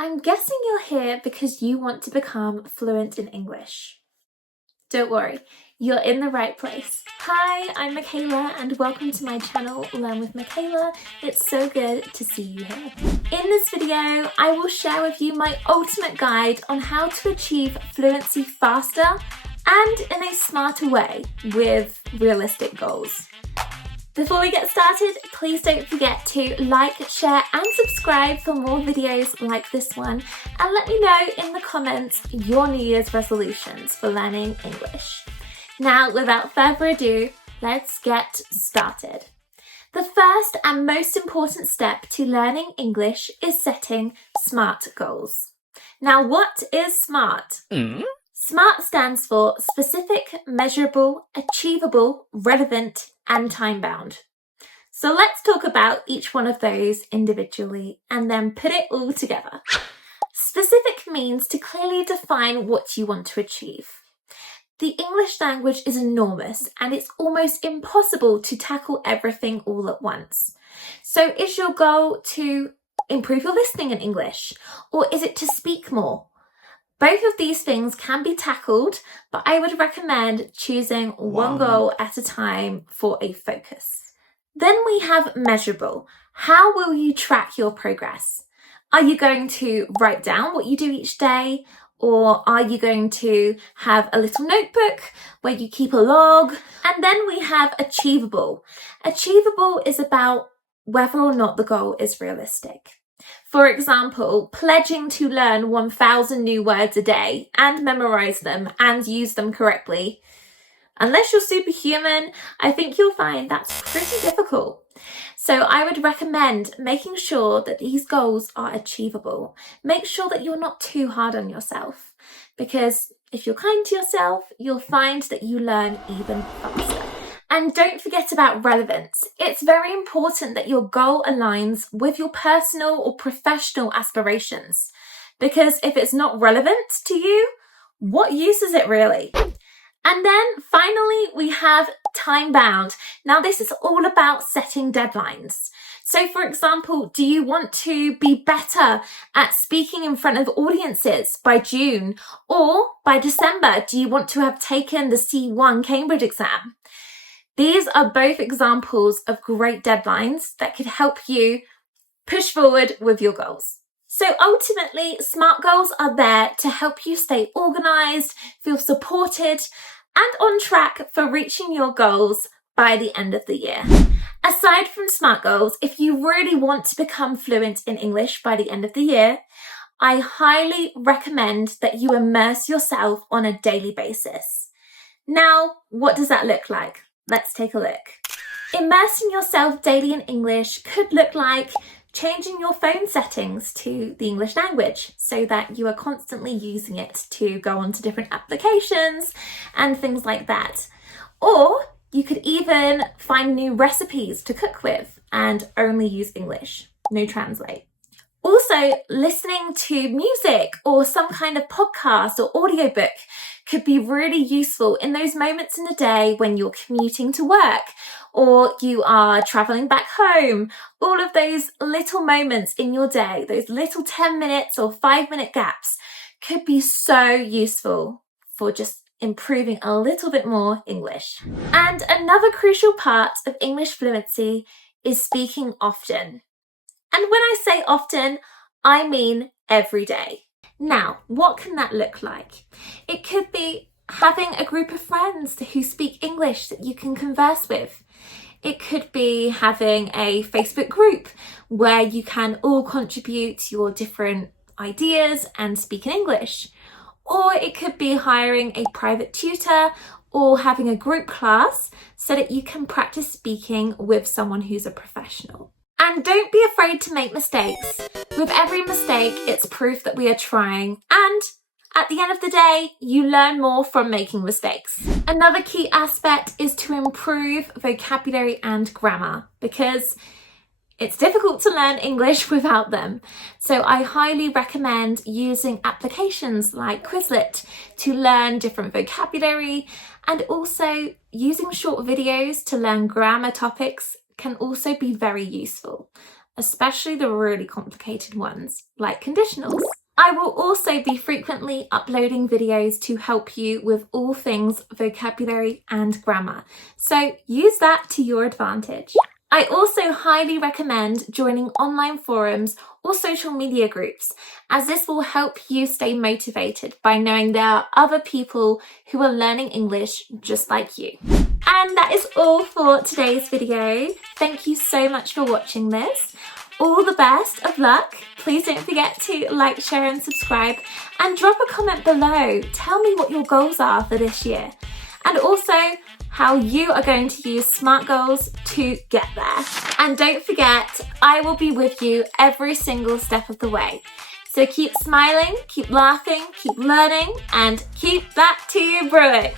I'm guessing you're here because you want to become fluent in English. Don't worry, you're in the right place. Hi, I'm Makayla and welcome to my channel, Learn with Makayla. It's so good to see you here. In this video, I will share with you my ultimate guide on how to achieve fluency faster and in a smarter way with realistic goals. Before we get started, please don't forget to like, share and subscribe for more videos like this one, and let me know in the comments your New Year's resolutions for learning English. Now, without further ado, let's get started. The first and most important step to learning English is setting SMART goals. Now, what is SMART? SMART stands for specific, measurable, achievable, relevant, and time-bound. So let's talk about each one of those individually and then put it all together. Specific means to clearly define what you want to achieve. The English language is enormous and it's almost impossible to tackle everything all at once. So is your goal to improve your listening in English, or is it to speak more? Both of these things can be tackled, but I would recommend choosing one goal at a time for a focus. Then we have measurable. How will you track your progress? Are you going to write down what you do each day? Or are you going to have a little notebook where you keep a log? And then we have achievable. Achievable is about whether or not the goal is realistic. For example, pledging to learn 1,000 new words a day and memorize them and use them correctly. Unless you're superhuman, I think you'll find that's pretty difficult. So I would recommend making sure that these goals are achievable. Make sure that you're not too hard on yourself, because if you're kind to yourself, you'll find that you learn even faster. And don't forget about relevance. It's very important that your goal aligns with your personal or professional aspirations, because if it's not relevant to you, what use is it really? And then finally, we have time bound. Now, this is all about setting deadlines. So for example, do you want to be better at speaking in front of audiences by June, or by December, do you want to have taken the C1 Cambridge exam? These are both examples of great deadlines that could help you push forward with your goals. So ultimately, SMART goals are there to help you stay organised, feel supported, and on track for reaching your goals by the end of the year. Aside from SMART goals, if you really want to become fluent in English by the end of the year, I highly recommend that you immerse yourself on a daily basis. Now, what does that look like? Let's take a look. Immersing yourself daily in English could look like changing your phone settings to the English language so that you are constantly using it to go onto different applications and things like that. Or you could even find new recipes to cook with and only use English, no translate. Also, listening to music or some kind of podcast or audiobook could be really useful in those moments in the day when you're commuting to work or you are traveling back home. All of those little moments in your day, those little 10 minutes or 5-minute gaps could be so useful for just improving a little bit more English. And another crucial part of English fluency is speaking often. And when I say often, I mean every day. Now, what can that look like? It could be having a group of friends who speak English that you can converse with. It could be having a Facebook group where you can all contribute your different ideas and speak in English. Or it could be hiring a private tutor or having a group class so that you can practice speaking with someone who's a professional. And don't be afraid to make mistakes. With every mistake, it's proof that we are trying, and at the end of the day, you learn more from making mistakes. Another key aspect is to improve vocabulary and grammar, because it's difficult to learn English without them. So I highly recommend using applications like Quizlet to learn different vocabulary, and also using short videos to learn grammar topics can also be very useful. especially the really complicated ones, like conditionals. I will also be frequently uploading videos to help you with all things vocabulary and grammar, so use that to your advantage. I also highly recommend joining online forums or social media groups, as this will help you stay motivated by knowing there are other people who are learning English just like you. And that is all for today's video. Thank you so much for watching this. All the best of luck. Please don't forget to like, share and subscribe, and drop a comment below. Tell me what your goals are for this year, and also how you are going to use SMART goals to get there. And don't forget, I will be with you every single step of the way. So keep smiling, keep laughing, keep learning, and keep that tea brewing.